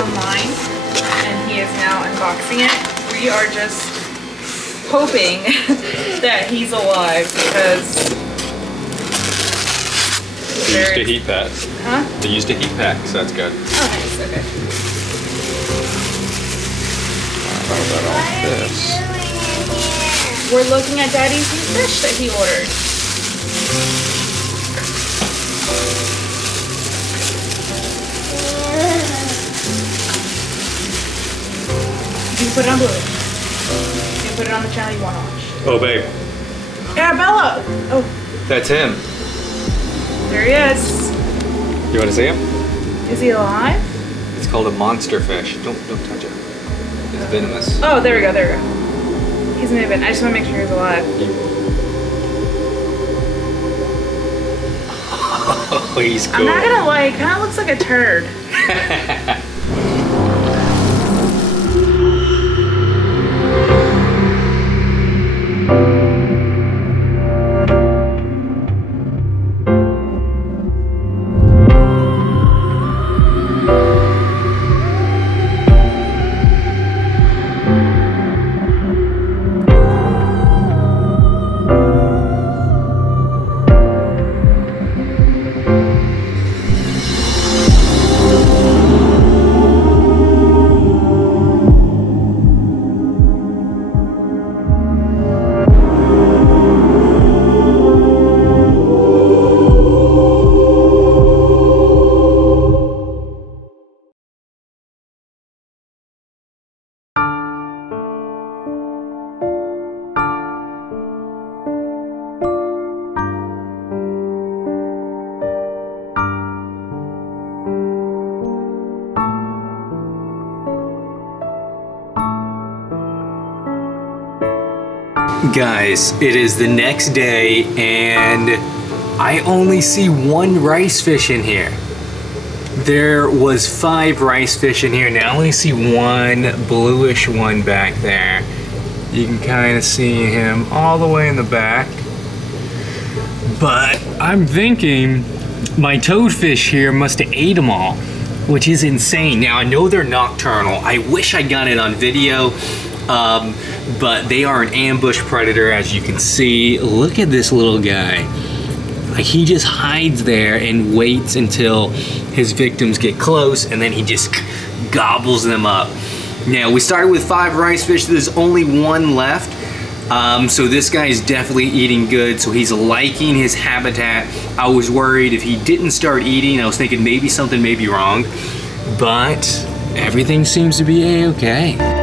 Online, and he is now unboxing it. We are just hoping that he's alive because they used a heat pack. Huh? They used a heat pack, so that's good. Oh, nice. Okay. How about all this? We're looking at Daddy's fish that he ordered. You can put it on blue. You can put it on the channel you want to watch. Oh, babe. Arabella! Oh, That's him. there he is. You want to see him? Is he alive? It's called a monster fish. Don't touch it. It's venomous. Oh, there we go, there we go. He's moving. I just want to make sure he's alive. Oh, he's cool. I'm not gonna lie, he kind of looks like a turd. Guys, it is the next day and I only see one rice fish in here. There was 5 rice fish in here. Now I only see one bluish one back there. You can kind of see him all the way in the back. But I'm thinking my toadfish here must have ate them all, which is insane. Now I know they're nocturnal. I wish I got it on video. But they are an ambush predator, as you can see. Look at this little guy. Like, he just hides there and waits until his victims get close, and then he just gobbles them up. Now, we started with 5 rice fish. There's only 1 left. So this guy is definitely eating good. So he's liking his habitat. I was worried if he didn't start eating, I was thinking maybe something may be wrong. But everything seems to be a-okay.